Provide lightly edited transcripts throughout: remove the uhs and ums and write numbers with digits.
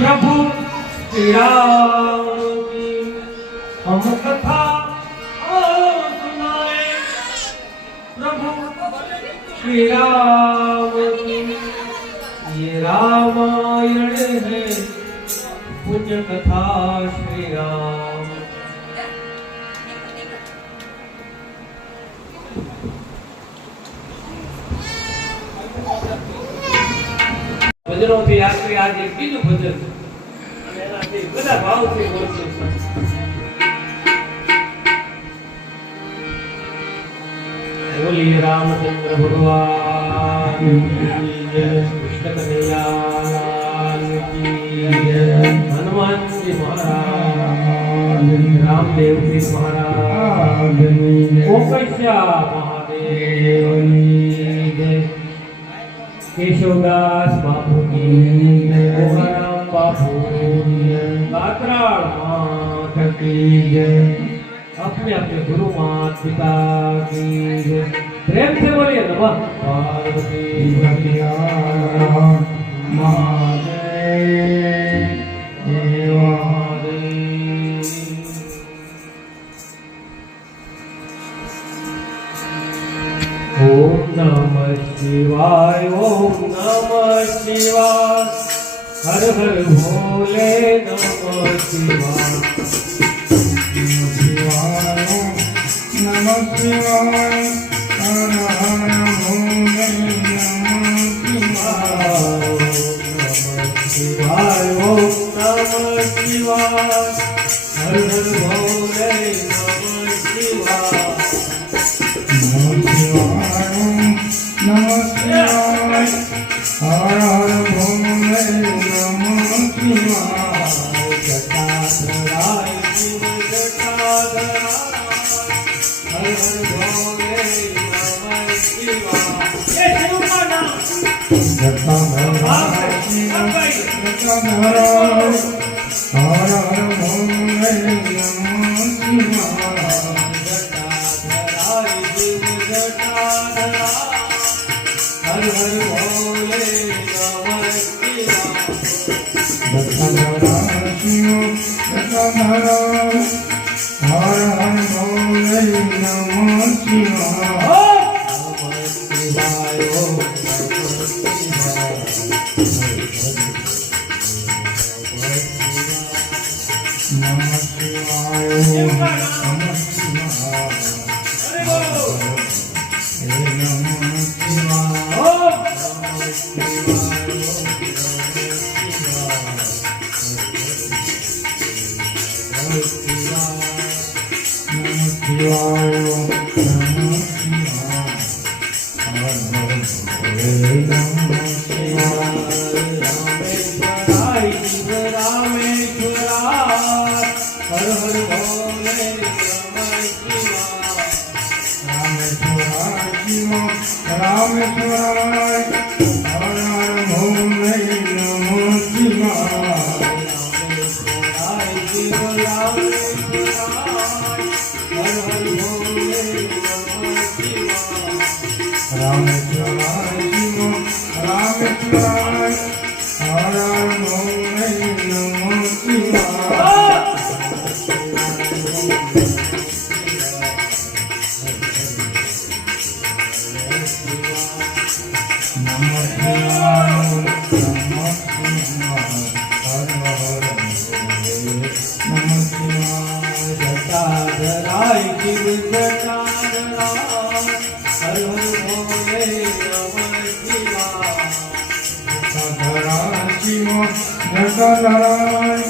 प्रभु श्री राम की हम कथा सुनाए। प्रभु श्री राम की ये रामायण है, पुण्य कथा श्री राम। ભજનોથી આખરી આજે બીજું ભજન અને એનાથી બધા ભાવથી બોલશે। બોલીએ રામચંદ્ર ભગવાન की जय, कृष्ण कन्हैया लाल की जय, हनुमान जी महाराज, रामदेव जी महाराज, ओकैया महादेव की जय, केशवदास बापू की जय, राम बापू की जय, काकराड़ मात की जय, अपने अपने गुरु माता पिता की जय। प्रेम से बोलिए नमः पार्वती ओम नमः शिवाय, ओम नमः शिवाय, हर हर भोले नमः शिवाय, नमः शिवाय, हर हर भोले नमः शिवाय। ओम नमः शिवाय, हर हर भोले नमः शिवाय। नमः शिवाय, हर हर भोले नमः शिवाय। जटाधराय शिव जटाधराय, हर हर भोले नमः शिवाय। ये शिव का नाम जटाधराय शिव जटाधराय, हर हर भोले नमः शिवाय। जटाधराय शिव जटाधराय, हर हर भोले नमः शिवाय। जटाधराय शिव जटाधराय, हर हर भोले नमः शिवाय। नमः शिवाय, नमः शिवाय, नमः रामेश्वराय, हर हर भोले नमः शिवाय। रामेश्वराय शिव रामेश्वराय, हर हर भोले नमः शिवाय। नमः शिवाय, नमः शिवाय, हर हर भोले नमः शिवाय। जटाधराय शिव जटाधराय, हर हर भोले नमः शिवाय। जटाधराय शिव जटाधराय,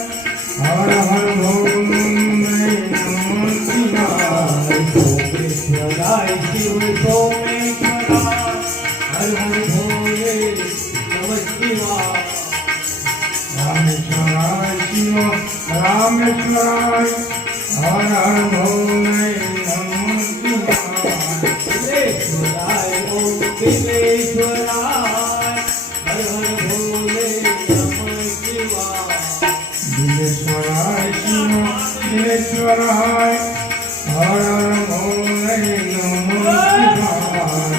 हर हर भोले नमः शिवाय। सोमेश्वराय शिव सोमेश्वराय, हर हर भोले नमः शिवाय। रामेश्वराय शिव रामेश्वराय, हर हर भोले नमः शिवाय। दिलेश्वराय ओम दिलेश्वराय, हर हर भोले नमः शिवाय। दिलेश्वराय शिव दिलेश्वराय, हर हर भोले नमः शिवाय।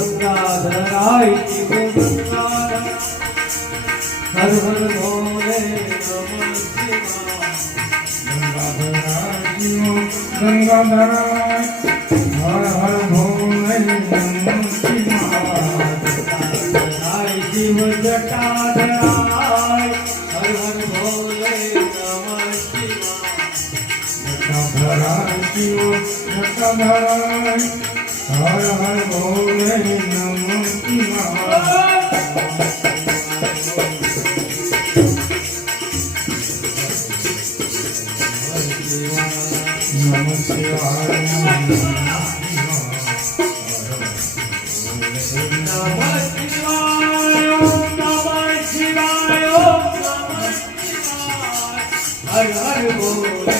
ગંગાધરાય શિવ ગંગાધર હર હર ભોલે નમઃ ગંગાધરાય હર હર ભોલે નમઃ શિવાય શિવ જટાધરાય હર હર ભોલે નમઃ જટાધરાય શિવ જટાધરાય હર હર ભોલે નમઃ શિવાય નમઃ શિવાય હર હર ભોલે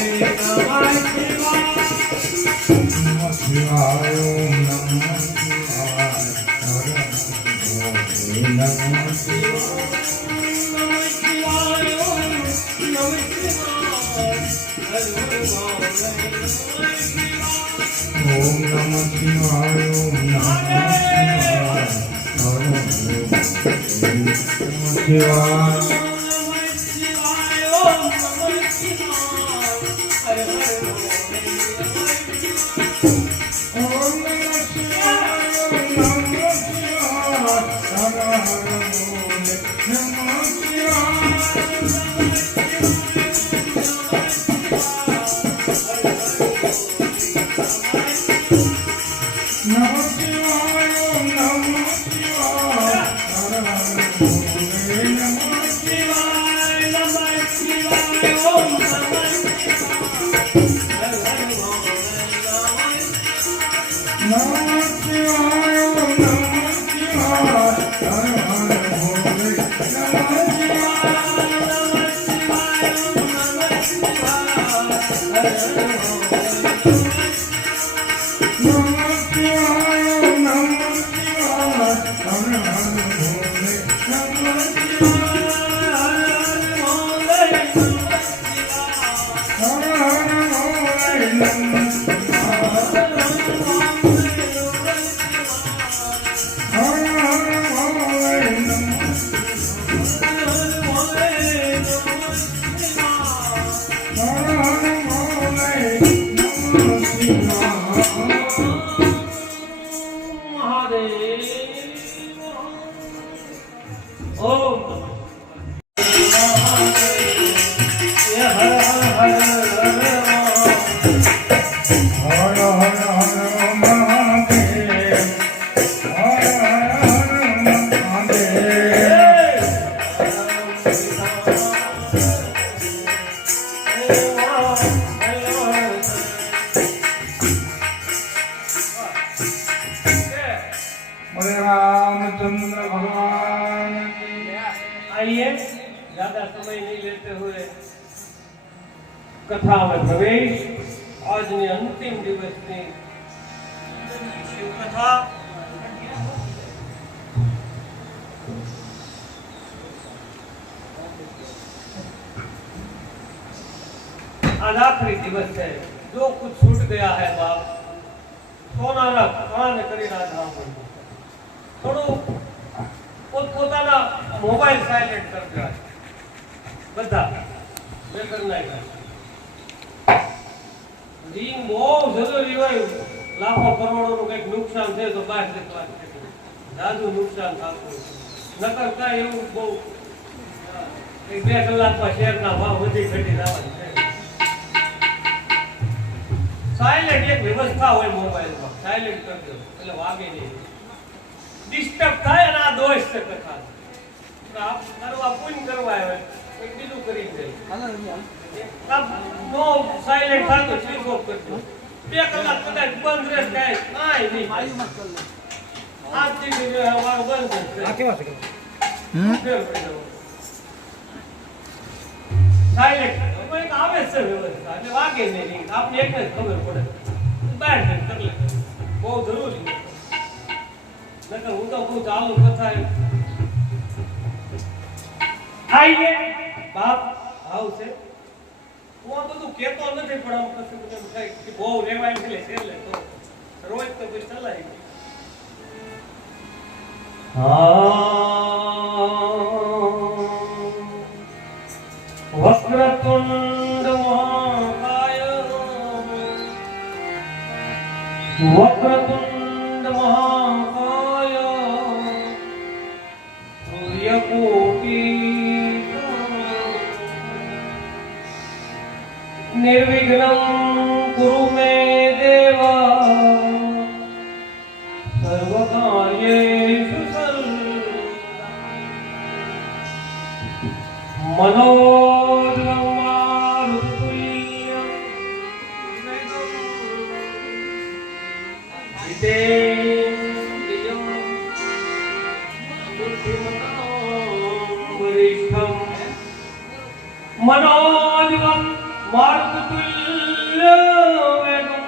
નમઃ શિવાય નમઃ ઓમ નમઃ શિવાય ઓમ નમઃ શિવાય रामचंद्र भगवान आइए ज्यादा समय नहीं लेते हुए कथा में प्रवेश आज ने अंतिम दिवस ने शिव कथा आज आखिरी दिवस है जो कुछ छूट गया है बाप सोना ने करी राधा थोड़ो પોતાના મોબાઈલ સાયલેન્ટ કરી દેવા બધા મેં કરી નાખ્યા રીંગ બહુ જરૂરી હોય લાખો કરોડોનું કંઈક નુકસાન થાય તો બહાર નીકળવા જાજુ નુકસાન થતું નકર કાંઈ એવું બહુ 2 કલાકમાં શેરના ભાવ વધી ઘટી જવાની છે સાયલેન્ટ એક વ્યવસ્થા હોય મોબાઈલમાં સાયલેન્ટ કરી દો એટલે વાગે નહીં ડિસ્ટર્બ થાય અને આ દોષ છે કથા કરવા પુણ્ય કરવા આવે એક બીજું કરી દે આ નો સાયલેન્ટ થાતો સ્વિચ ઓફ કરજો 2 કલાક કદાચ બંધ રહે કાઈ નહીં આજથી હવારો બંધ છે આ કેવા છે સાયલેન્ટ કોઈ આવે છે વ્યવસ્થા એટલે વાગે નહીં આપને એક જ ખબર પડે બહાર જઈને કરી લે બહુ જરૂરી નકર હું તો બહુ ચાલુ કથા આઈએ બાપ આવશે હું આ બધું કહેતો નથી પણ આમ પછી મને થાય કે બહુ રેવાય એટલે તો રોજ તો કોઈ ચલાય વક્રતુંડ મહાકાય સૂર્યકોટી નિર્વિઘ્નં કુરુ મે દેવા સર્વકાર્યેષુ સર્વદા મનોરમારુતુલ્યં जितेन्द्रियं बुद्धिमतां वरिष्ठं मनोजवं मारुततुल्यवेगं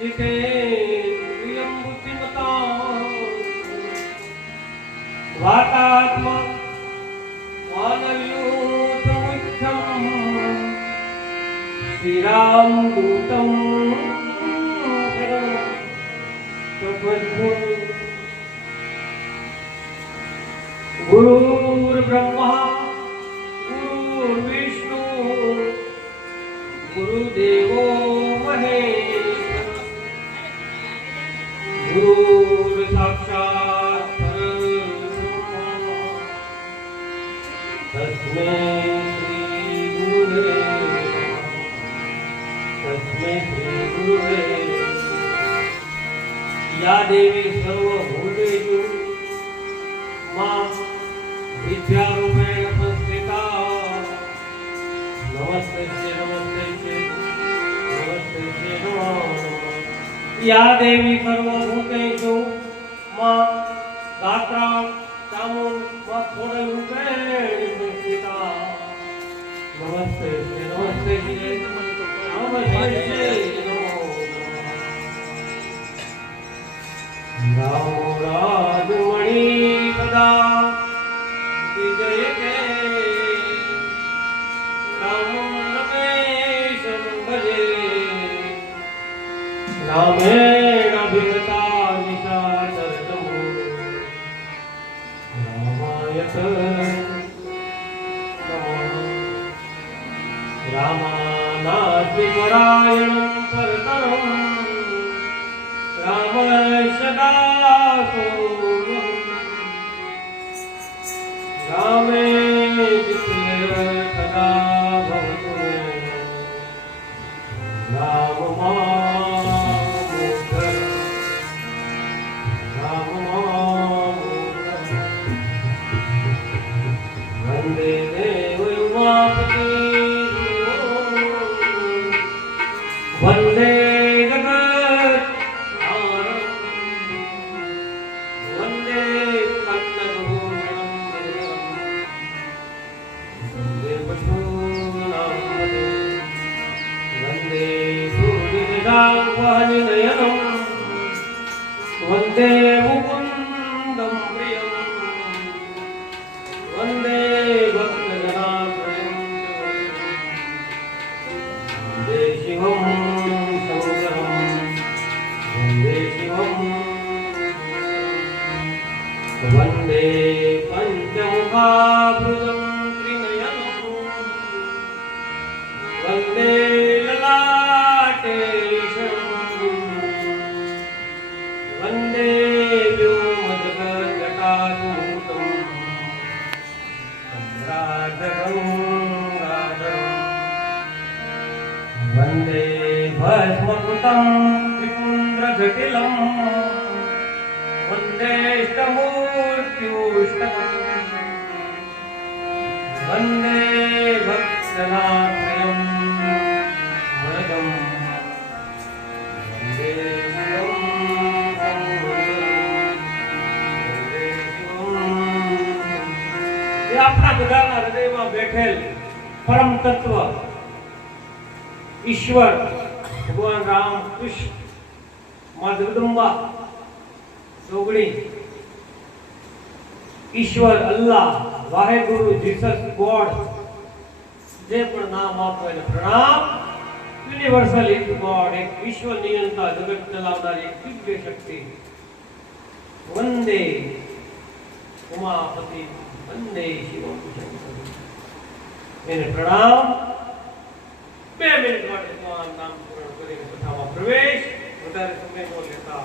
जितेन्द्रियं बुद्धिमतां वातात्मा वानरयूथमुख्यं श्रीरामदूतं गुरुर्ब्रह्मा गुरुर्विष्णु गुरुदेवो महेश्वर गुरुर्साक्षात् परब्रह्म तस्मै श्री गुरुवे तस्मै श्री गुरुवे या देवी सर्वभूतेषु मां विद्यारूपेण संस्थिता नमस्ते नमो नमः या देवी सर्वभूतेषु मां गात्रा चामुण्डरूपेण संस्थिता नमस्ते राम राजमणि सदा विजय के राम रमेश भजे रामेण अभिगता निशाचरतमो रामायत रामानाद्विपरायणं परतरम् रामशदा रामे कदा भवतु राम वंदे देव उमापति वंदे वंदे मुकुंदं प्रियं वंदे भक्तजनाप्रियं वंदे शिवं शंकरं वंदे शिवं वंदे पंचमुखाभृतं त्रिनयनं वंदे ललाटे वंदे व्योमजगज्जटाधूतं सम्राजगङ्गाधरं वंदे भस्मकृतं त्रिपुन्द्रजटिलं वंदेष्टमूर्त्युष्टकम् वंदे भक्तनाथयं वरदं वंदे शिवं ये આપણા બધાના હૃદયમાં બેઠેલ પરમ તત્વ ઈશ્વર ભગવાન રામ કૃષ્ણ માં જગદંબા જોગણી ઈશ્વર અલ્લાહ વાહેગુરુ જીસસ ગોડ જે પણ નામ આપો એને પ્રણામ યુનિવર્સલ ઇઝ ગોડ એક વિશ્વ નિયંતા જગત ચલાવનારી એક દિવ્ય શક્તિ વંદે ઉમાપતિ વંદે શિવમ શંકર એને પ્રણામ 2 મિનિટ માટે ભગવાન નામ પૂર્ણ કરીને કથામાં પ્રવેશ વધારે સમય ન લેતા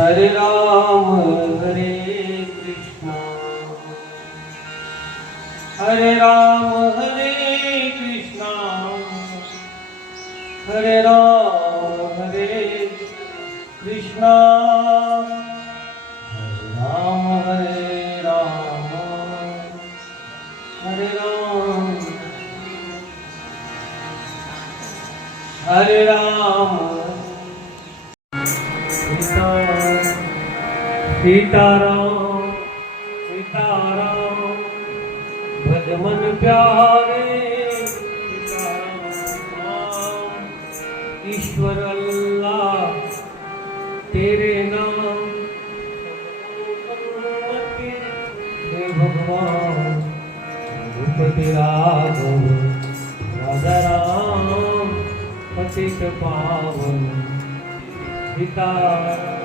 हरे राम हरे कृष्णा हरे राम हरे कृष्णा हरे राम हरे कृष्णा हरे राम हरे राम हरे राम सीताराम सीताराम भज मन प्यारे सीताराम ईश्वर अल्लाह तेरे नाम हे भगवान भूपति राघव राधा राम पतित पावन सीताराम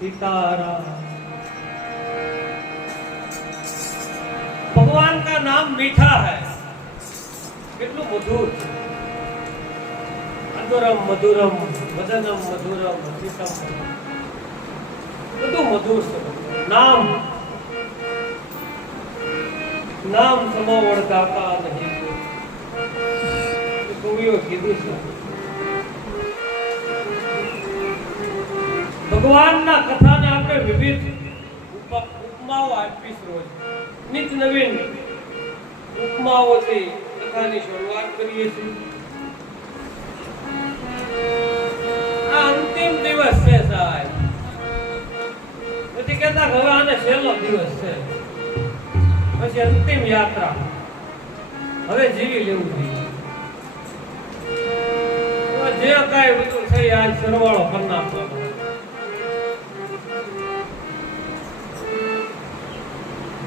सीताराम। भगवान का नाम मीठा है, कितनु मधुर, मधुरम मधुरम વદનમ મધુરમ અતિતમ બધું મધુર છે. નામ નામ સમોવડ કાકા નહીં કવિઓ કીધું છે. ભગવાનના કથાને આપણે વિવિધ ઉપમાઓ આપીશ રોજ. નિત નવીન ઉપમાઓથી કથાની શરૂઆત કરીએ છીએ. આ અંતિમ દિવસ છે સાહેબ. પછી કહેતા હવે આને છેલ્લો દિવસ છે, પછી અંતિમ યાત્રા હવે જીવી લેવું જોઈએ. જે કાંઈ બધું થઈ આજ સરવાળો કરી નાખવાનો.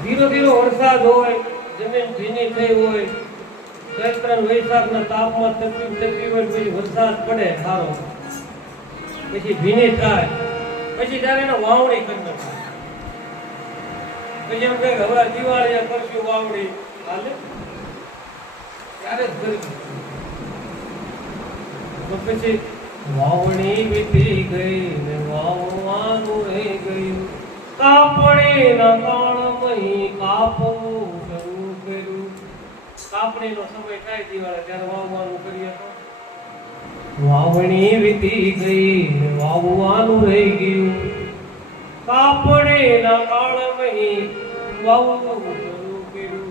ધીરો ધીરો વરસાદ હોય, જમીન ભીની થઈ હોય, ચૈત્ર વૈશાખના તાપમાં તકલીફ હોય, પછી વરસાદ પડે સારો, પછી ભીની થાય, પછી ત્યારે એને વાવણી કરી નાખાય. પછી એમ કહે હવે દિવાળીએ કરશું વાવણી, હાલે ત્યારે જ કરી. તો પછી વાવણી વીતી ગઈ ને વાવવાનું રહી ગયું, કાપણીના કાળમહી કાપવું શરૂ કર્યું. કાપણીનો સમય થાય દિવાળે ત્યારે વાવવાનું કરીએ તો વાવણી વીતી ગઈ ને વાવવાનું રહી ગયું, કાપણીના કાળમહી વાવવાનું શરૂ કર્યું.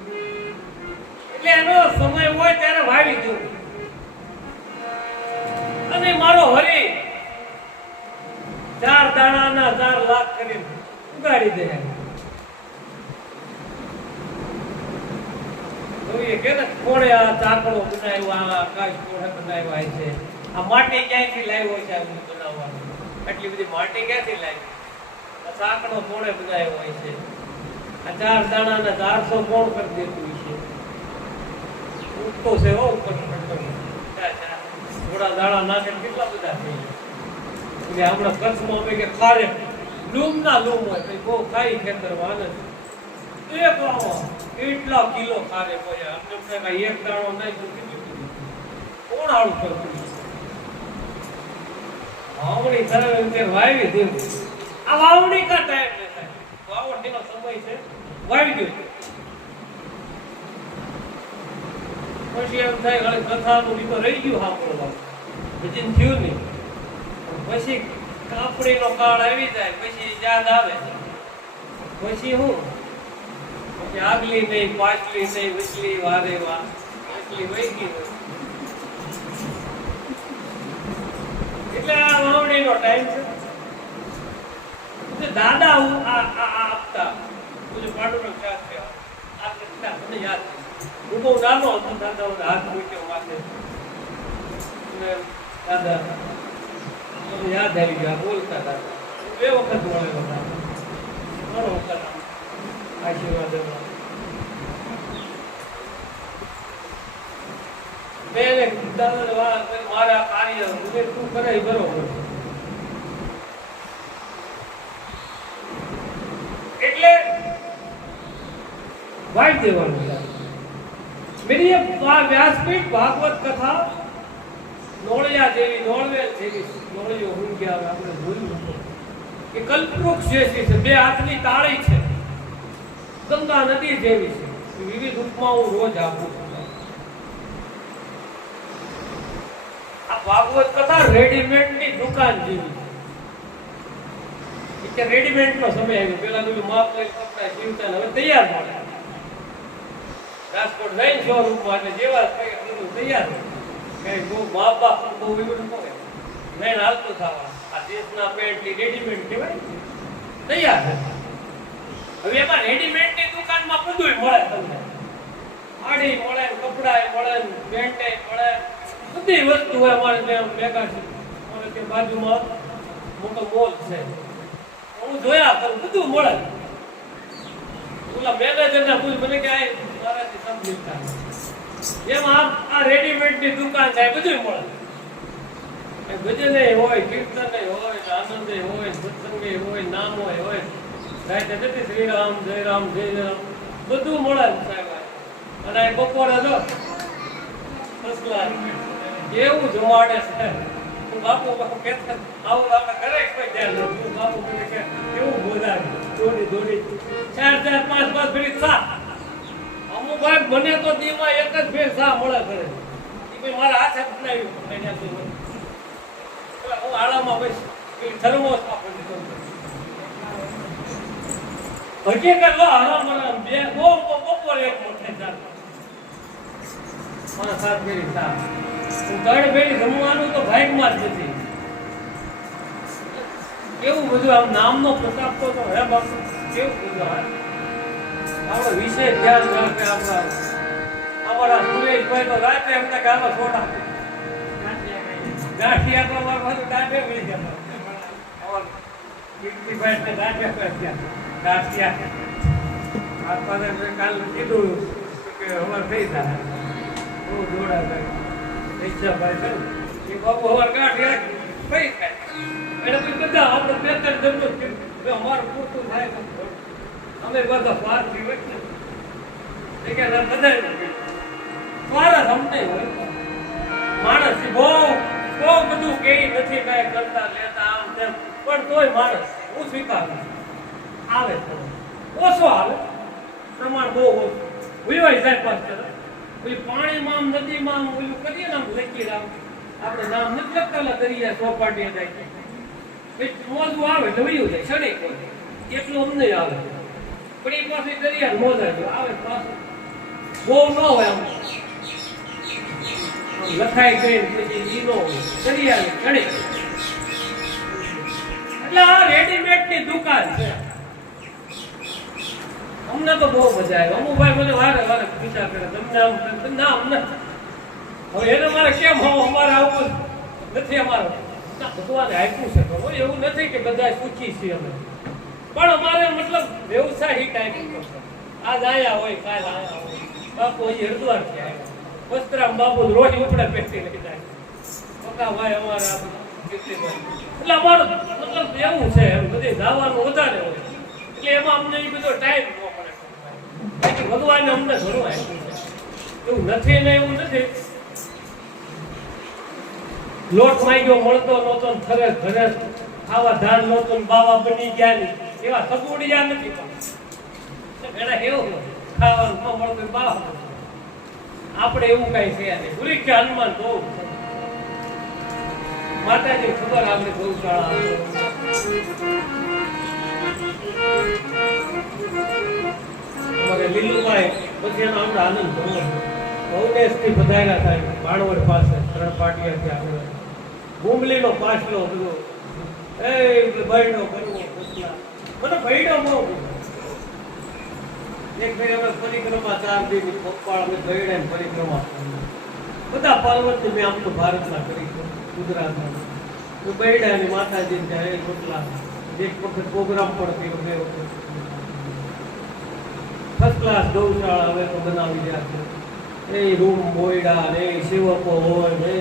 એટલે એનો સમય હોય ત્યારે વાવી દેવું. અને મારો હરી 4 દાણાના 4 લાખ કરીને ઉગાડી દે. જોઈએ કે ને કોણે આ ચાકડો બનાવ્યો, આ આકાશ કોણે બનાવ્યો છે, આ માટી ક્યાંથી લાવ્યો છે આ બનાવવાનું, એટલી બધી માટી ક્યાંથી લાવી, આ ચાકડો કોણે બનાવ્યો હોય છે, આ 4 દાણાના 400 કોણ કરી દેતું છે. ઉઠતો છે હો ઉપર થોડા દાણા નાખે કેટલા બધા થઈ જાય. એટલે આપણા કચ્છમાં અમે કે ખારે લૂમ ના લૂમ હોય તો બહુ ખાઈ ખેતરમાં આનંદ એક લાવો કેટલા કિલો ખારે પડ્યા. આપણે એક દાણો નહીં તો કેટલું કોણ આવું કરતું. વાવણી થાય ત્યારે વાવી દેવું. આ વાવણી કા ટાઈમ ને થાય, વાવણીનો સમય છે, વાવી દેવું. પછી એમ થાય હવે કથાનું તો રહી ગયું સાંભળવાનું, પછી થયું નહીં. પછી કાપડીનો કાળ આવી જાય, પછી યાદ આવે, પછી હું પછી આગલી નહીં, પાછલી નહીં, વચલી વારે વા વચલી વહી ગઈ. એટલે આ વાવણીનો ટાઈમ છે. દાદા હું આપતા પાડુનો શાસ્ત્રી આ કેટલા મને યાદ છે. હું બહુ નાનો હતો, દાદા હાથ મૂક્યો માથે, દાદા યાદ આવી ગયા બોલતા હતા. 2 વખત મળ્યો હતા, 3 વખત આશીર્વાદ મારા કાર્ય તું કરે બરોબર. એટલે વાઈ દેવાનું. मेरी व्यासपीठ भागवत कथा नोळिया जेवी नोळवेल जेवी नोळियो હું ગયા આપણે જોયું કે કલ્પવૃક્ષ જે છે, 2 હાથની તાળી છે, ગંગા નદી જેવી છે. વિવિધ ઉપમાઓ રોજ આપું છું. આ ભાગવત કથા રેડીમેડ ની દુકાન જેવી છે. કે રેડીમેડ નો સમય આવ્યો. પેલા પેલું માપ લઈ કપડા સીવતા, હવે તૈયાર મળે. રાજકોટ લઈને શોરૂમમાં એટલે જેવા તૈયાર કઈ બહુ મા બાપ બહુ એવું કહે લઈને હાલતું થવા. આ દેશના પેન્ટની રેડીમેડ કહેવાય, તૈયાર છે. હવે એમાં રેડીમેડની દુકાનમાં બધું મળે તમને. આડી મળે, કપડા મળે, પેન્ટ મળે, બધી વસ્તુ હોય. અમારે ત્યાં ભેગા છે, અમારે ત્યાં બાજુમાં મોટો મોલ છે, હું જોયા કરું, બધું મળે. ઓલા મેનેજરના પૂછ મને કે આ મારાથી સમજી થાય. એમાં આ રેડીમેડની દુકાન છે, બધું મળે. ભજન હોય, કીર્તન હોય, આનંદ હોય, સત્સંગ હોય, નામ હોય, રાતે નથી શ્રી રામ જય રામ જય રામ બધું મળે સાહેબ. અને બપોરે જો એવું જમાડે છે. હું બાપુ કહેતા આવું આપણે ઘરે કોઈ ધ્યાન નથી. બાપુ મને કે કેવું બોલાવે દોડી 4 5 ઘડી સા અમુક ભાઈ મને તો દીમાં એક જ ભેળ સા મળે કરે એ ભાઈ મારા હાથે બનાવ્યું હું આળામાં બસ થર્મોસ આપી દીધો હકીકત લો હરામ બે બપોરે એક મોટે ચાલ 5 7 ઘડી સા ત્રણ ભેળી જમવાનું તો ભાગમાં જ નથી. કેવું બધું આમ નામનો પ્રતાપ તો હે બાપુ કેવું બધું આપણો વિષય ધ્યાન રાખે અમારા સુરેશભાઈ તો રાતે એમને ગામાં છોટા ગાંઠિયા તો અમારા બાજુ દાંડે મળી ગયા કીર્તિભાઈ ને દાંડે ગાંઠિયા આ પાસે કાલ કીધું કે અમારે થઈ જાય બહુ જોડા થાય ઈચ્છા ભાઈ છે એ બાપુ અમારે ગાંઠિયા કઈ ખાય એટલે પછી બધા આપણે બે ત્રણ જમતો અમારું પૂરતું થાય અમે બધા સ્વાર્થી હોય ને કે બધા સ્વાર્થ અમને હોય માણસ બહુ બધું કેવી નથી કાંઈ કરતા લેતા આમ તેમ પણ તોય માણસ હું સ્વીકારું આવે ઓછો આવે પ્રમાણ બહુ ઓછું વિવાય જાય પાસ પછી પાણીમાં નદીમાં ઓલું કરીએ ને આમ લખી આમ આપણે નામ નથી લખતા કરીએ ચોપાટીએ જાય મોજું આવે એટલે વયું જાય સડી એટલું અમને આવે પણ એ પાછી દરિયા મોજા જો આવે પાછું બહુ ન હોય આમ લખાઈ ગઈ પછી ઈનો દરિયા ચડી એટલે આ રેડીમેડ ની દુકાન છે. અમને તો બહુ મજા આવે અમુક ભાઈ મને વારે પૂછા કરે તમને આમ ના અમને હવે એને મારે કેમ અમારે આવું નથી અમારે ભગવાને આપ્યું છે તો એવું નથી કે બધા સુખી છીએ અમે પણ અમારે મતલબ વ્યવસાય ટાઈપ આજ આયા હોય કાલ આયા હોય બાપુ હજી હરદ્વાર થી આવ્યા વસ્ત્રામ બાપુ રોજ ઉપડે પેટી લઈ જાય પકા ભાઈ અમારા એટલે અમારું મતલબ એવું છે એમ બધે જવાનું વધારે હોય એટલે એમાં અમને એ બધો ટાઈમ ન પડે બાકી ભગવાને અમને ઘણું આપ્યું છે એવું નથી ને એવું નથી. લોટ માંગ્યો મળતો નહોતો ઘરે ઘરે ખાવા ધાન નહોતું બાવા બની ગયા નહીં એવા સગવડિયા નથી એના એવું ખાવાનું ન મળતું બાવા આપણે એવું કઈ છે નહીં પૂરી કે હનુમાન બહુ માતાજી ખબર આપણે ગૌશાળા અમારે લીલુભાઈ પછી એનો આપણે આનંદ બહુ ભવનેશ થી બધાયલા થાય બાણવડ પાસે 3 પાટિયા ત્યાં ગુમલીનો પાછલો બધો એ બૈડો કરવો મને બૈડો બહુ એક ફેર અમે પરિક્રમા 4 દિવસની પપ્પાળ અમે બૈડા ની પરિક્રમા બધા પાર્વતી મેં આમ તો ભારતમાં કરી ગુજરાતમાં બૈડાની માતાજી જાય રોટલા એક વખત પ્રોગ્રામ પણ થયો 2 વખત ફર્સ્ટ ક્લાસ ગૌશાળા હવે તો બનાવી રહ્યા છે એ રૂમ બોયડા ને સેવકો હોય ને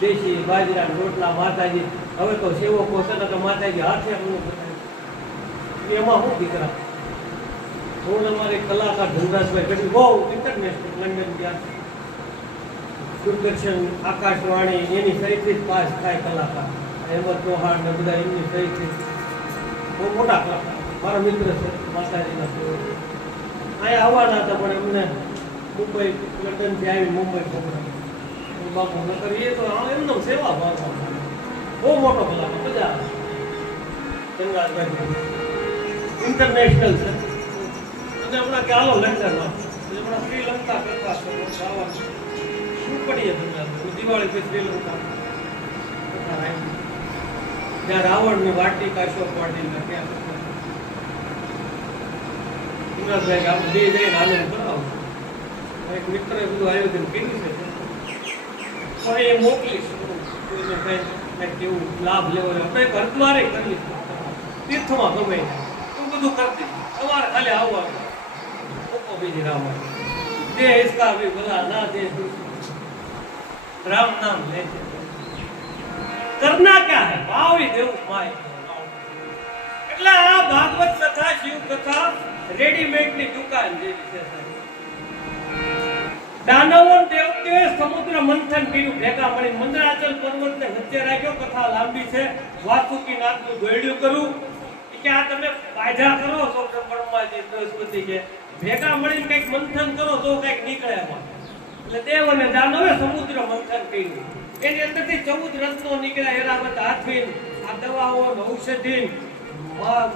દેશી બાજરા રોટલા માતાજી હવે તો સેવકો છે ને તો માતાજી હાથે એમાં શું દીકરા હું અમારે કલાકાર ધનરાજભાઈ કરી બહુ ઇન્ટરનેશનલ લંડન ગયા દૂરદર્શન આકાશવાણી એની સહીથી જ પાસ થાય કલાકાર અહેમદ ચૌહાણ ને બધા એમની સહીથી બહુ મોટા કલાકાર મારા મિત્ર છે માતાજીના અહીંયા આવવાના હતા પણ એમને મુંબઈ લંડનથી આવી મુંબઈ પકડા બાપુ નકર એ તો એમનો સેવા ભાવ બહુ મોટો કલાકાર મજા આવે ધનરાજભાઈ ઇન્ટરનેશનલ છે અને હમણાં કે હાલો લંડનમાં હમણાં શ્રીલંકા કરતા શું પડીએ દિવાળી પછી શ્રીલંકા જ્યાં રાવણની વાટી કાશો પાડી ત્યાં ધનરાજભાઈ આપણે બે જઈને આનંદ કરાવો એક મિત્રએ બધું આયોજન કર્યું છે પણ એ મોકલીશ કોઈને કંઈ કેવું લાભ લેવો આપણે હરદ્વારે કરીશ તીર્થમાં ગમે એવું બધું કરતી તમારે ખાલી આવવાનું બીજી રામ દે ઇસકા ભી ભલા ના દે राम नाम ले करना क्या है भावी देव माय એટલે આ ભાગવત કથા શિવ કથા રેડીમેડ ની દુકાન જેવી છે દાનવો દેવ વખતે સમુદ્ર મંથન કર્યું ભેગા મળી મંદરાચલ પર્વતને વચ્ચે રાખ્યો. કથા લાંબી છે. વાસુકી નાથનું દોયડું કરું કે આ તમે બાજા કરો છો બ્રહ્માજી બૃહસ્પતિ કે ભેગા મળીને કંઈક મંથન કરો તો કંઈક નીકળે એમાં. એટલે દેવ અને દાનવે સમુદ્ર મંથન કર્યું. એની અંદરથી 14 રત્નો નીકળ્યા. એરાવત હાથવીન, આ દવાઓ, ઔષધિ,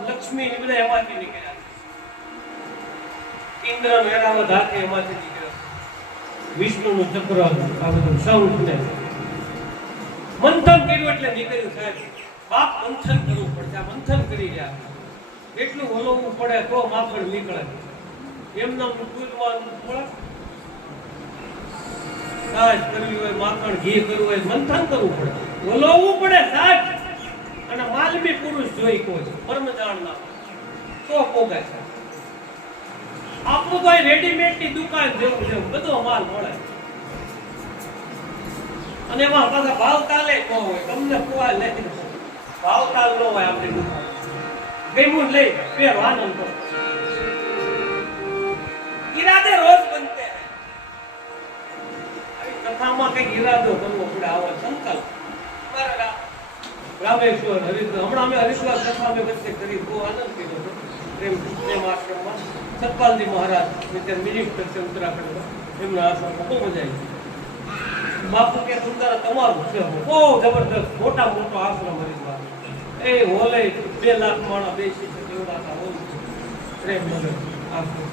લક્ષ્મી એ બધા એમાંથી નીકળ્યા. ઇન્દ્રનો એરાવત હાથે એમાંથી નીકળ્યો. વિષ્ણુનું ચક્ર, આ બધું શંખ ને મંથન કર્યું એટલે નીકળ્યું. સાહેબ બાપ મંથન કરવું પડશે. આ મંથન કરી રહ્યા એટલું હલવવું પડે તો માખણ નીકળે. એમના મુકુલમાં પડે સાજ કરવી હોય, માખણ ઘી કરવું હોય, મંથન કરવું પડે, હલવવું પડે સાજ. અને માલમી પુરુષ જોઈ કોઈ પરમજાણના તો પોગાય છે. આપણું તો રેડીમેડ ની દુકાન જેવું જેવું બધો માલ મળે. અને એમાં પાછા ભાવ તાલે ન હોય. તમને પોવા લેતી ભાવ તાલ ન હોય. આપણી દુકાન ગમ્યું લઈ ફેર આનંદ કરો. ઈરાદે રોજ બનતે કથામાં કઈક ઈરાદો કરવો પડે. આવો સંકલ્પ રામેશ્વર હરિદ્વાર હમણાં અમે હરિદ્વાર કથા અમે વચ્ચે કરી બહુ આનંદ કર્યો હતો. પ્રેમ આશ્રમમાં સતપાલજી મહારાજ મિનિસ્ટર છે ઉત્તરાખંડમાં. એમના આશ્રમમાં બહુ મજા આવી. બાપુ કે સુંદર તમારું છે બહુ જબરદસ્ત મોટા મોટો આશ્રમ હરિદ્વાર. એ હોલે 2 લાખ માણસ બેસી છે દેવડાતા હોલ પ્રેમનગર આશ્રમ.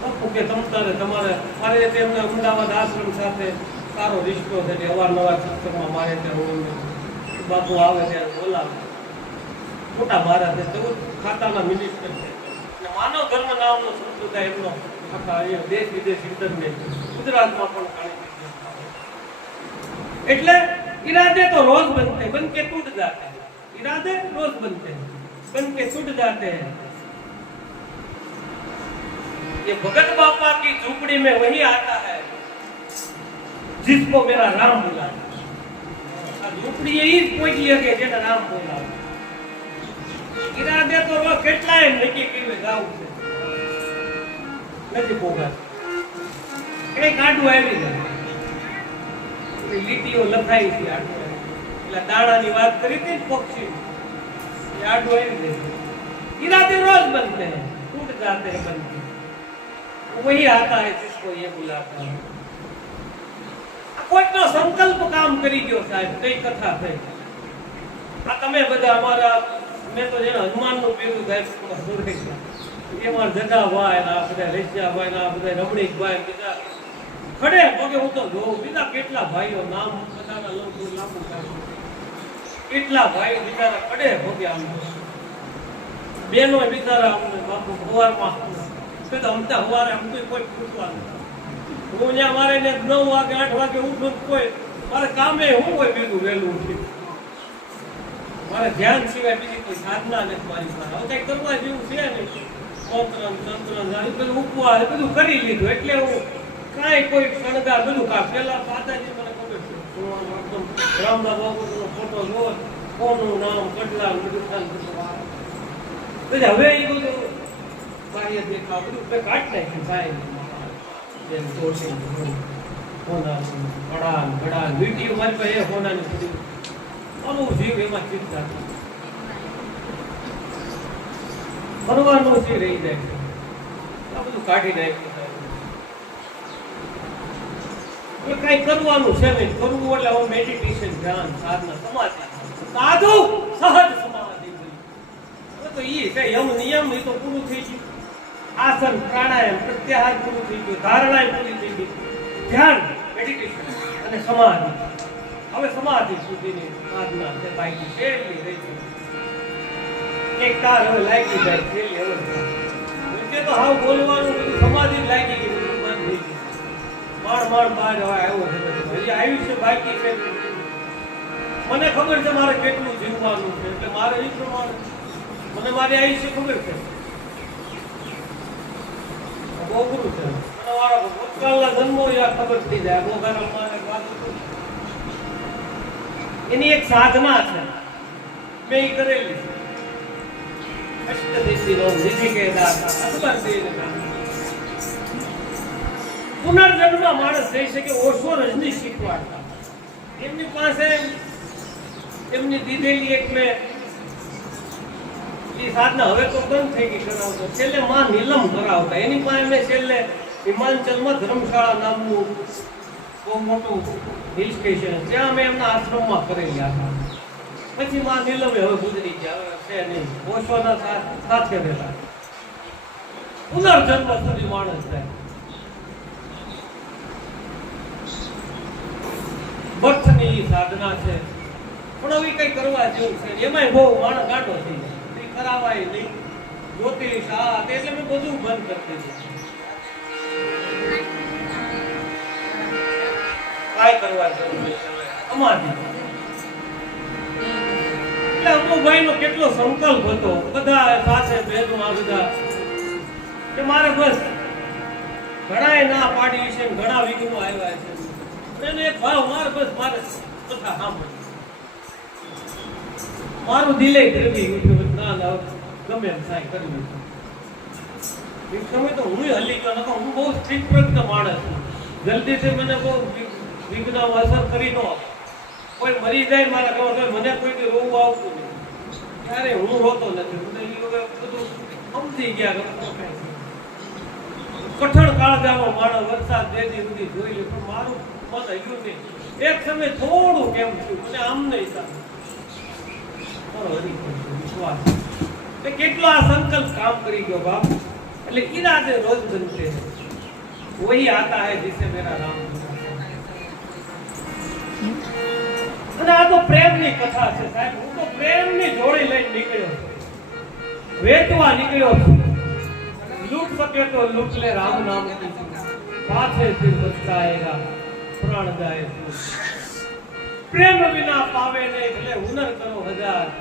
બાપુ કે તમારે મારે એમને અમદાવાદ આશ્રમ સાથે સારો રિશ્તો છે. અવારનવાર સત્સંગમાં મારે ત્યાં હોય. બાપુ આવે ત્યારે બોલાવે. મોટા મહારાજ 14 ખાતાના મિનિસ્ટર છે. અને માનવ ધર્મ નામનો સંપ્રદાય એમનો આખા દેશ વિદેશ ઇન્ટરનેટ ગુજરાતમાં પણ ઘણી. એટલે इरादे तो रोज बनते हैं, बन के टूट जाते हैं. इरादे रोज बनते हैं, बन के टूट जाते हैं. ये भगत बापा की झूपड़ी में वही आता है जिसको मेरा राम बुला. झूपड़ी यही पहुंच लिया कि जेना राम बोला. इरादे तो रोज કેટલા એમ નક્કી કર્યું ગાવું છે નથી પોગા. એ કાઢું આવી જાય. લીટીઓ લખાઈ છે આટલું. એટલે દાણાની વાત કરી હતી પક્ષી એ આટલું આવી જાય. इरादे रोज बनते हैं, टूट जाते हैं, बनते वही आता है जिसको ये बुलाता है. કોઈનો સંકલ્પ કામ કરી ગયો સાહેબ. કઈ કથા થઈ આ તમે બધા અમારા મેં તો જેને હનુમાનનું પીરું સાહેબ એ મારા જગા ભાઈ આ બધા રેસિયા ભાઈ આ બધા રમણીક ભાઈ બીજા ખડે પગે હું તો જોઉં. બીજા કેટલા ભાઈઓ નામ બધાના લોકો લાંબુ થાય. કેટલા ભાઈઓ બિચારા ખડે પગે આમ બેનો બિચારા અમને બાપુ સવારમાં અમતા સવારે આમ તો કોઈ પૂછવાનું. હું ત્યાં મારે 9 વાગે 8 વાગે ઉઠું કોઈ મારે કામે હું હોય બીજું વહેલું ઉઠી. મારે ધ્યાન સિવાય બીજી કોઈ સાધના નથી મારી પાસે. હવે કઈ કરવા જેવું છે નહીં. બધું ઉપવાસ બધું કરી લીધું. એટલે હું કાંઈ કોઈ શણગાર બધું કામ પેલા માતાજી મને ખબર છે રામદાસ બાપુનો ફોટો જોવો કોનું નામ કટલા બધું પછી હવે એ બધું કાર્ય દેખાવ બધું કાઢ નાખ્યું સાહેબ. વીટીઓ મારી પાસે હોનાની બધી અમુક જીવ એમાં ચિંતા ભરવાનું છે રહી જાય છે. આ બધું કાઢી નાખ્યું. એ કઈ કરવાનું છે નહીં. કરવું એટલે હવે મેડિટેશન, ધ્યાન, સાધના, સમાધિ, સાધુ સહજ સમાધિ. તો એ કઈ યમ નિયમ એ તો પૂરું થઈ ગયું. આસન, પ્રાણાયામ, પ્રત્યાહાર પૂરું થઈ ગયું. ધારણા પૂરી થઈ ગઈ. ધ્યાન, મેડિટેશન અને સમાધિ. હવે સમાધિ સુધીની સાધના છે બાકી છેલ્લી રહી ગઈ. એક તાર હવે લાગી જાય છેલ્લી હવે તો હાવ બોલવાનું બધું સમાધિ લાગી ગઈ. બધું બંધ થઈ ગયું. માણ બહાર હવે આવ્યો છે. હજી આયુષ્ય બાકી છે. મને ખબર છે મારે કેટલું જીવવાનું છે. એટલે મારે એ પ્રમાણે મને મારી આયુષ્ય ખબર છે. બોગરું છે મને મારા ભૂતકાળના જન્મો ખબર થઈ જાય. બોગારામાં એની એક સાધના છે મેં એ કરેલી છે. અષ્ટદેશી રોગ નિધિ કે દાતા અસબર દેવ પુનર્જન્મમાં માણસ થઈ શકે ઓશો રજની શીખવાડતા એમની પાસે એમની દીધેલી એક મેં એ સાધના હવે તો બંધ થઈ ગઈ કરાવતો છેલ્લે માં નીલમ કરાવતા એની પાસે મેં છેલ્લે હિમાચલમાં ધર્મશાળા નામનું બહુ મોટું હિલ સ્ટેશન જ્યાં અમે એમના આશ્રમમાં કરેલી હતા પછી માં નીલમે હવે ગુજરી ગયા હવે છે નહીં ઓશોના સાથે રહેલા પુનર્જન્મ સુધી માણસ થાય બર્થની સાધના છે પણ હવે કઈ કરવા જેવું છે એમાંય બહુ માણસ ગાંડો થઈ જાય એ કરાવાય નહીં જ્યોતિષ આ એટલે મેં બધું બંધ કરી દીધું કાંઈ કરવા જેવું નથી અમારી એટલે અમુભાઈનો કેટલો સંકલ્પ હતો બધા સાથે બહેનો આ બધા કે મારે બસ ઘણાએ ના પાડી છે ઘણા વિઘ્નો આવ્યા છે એને એક ભાવ મારે બસ મારે કથા સાંભળી મારું દિલે ધરવી ઉઠ્યું ના ના ગમે એમ થાય કરવી એક સમય તો હું હલી ગયો નતો હું બહુ સ્ટ્રિક્ટ માણસ જલ્દીથી મને બહુ વિઘ્ન અસર કરી ન આપે કોઈ મરી જાય મારા ઘર મને કોઈ રોવું આવતું નહીં ત્યારે હું રોતો નથી મને એ બધું સમજી ગયા કઠણ કાળજામાં માણસ વરસાદ દેદી સુધી જોઈ લે પણ મારું મન હલ્યું નહીં એક સમય થોડું કેમ થયું મને આમ નહીં થાય વિશ્વાસ કેટલો આ સંકલ્પ કામ કરી ગયો બાપ એટલે ઈરાદે રોજ બનતે વહી આતા હૈ जिसे मेरा राम અને આ તો પ્રેમની કથા છે સાહેબ હું તો પ્રેમની જોડી લઈને નીકળ્યો વેચવા નીકળ્યો છું लूट सके तो लूट ले राम नाम की बात है फिर बचताएगा प्राण जाए प्रेम बिना पावे नहीं भले हुनर करो हजार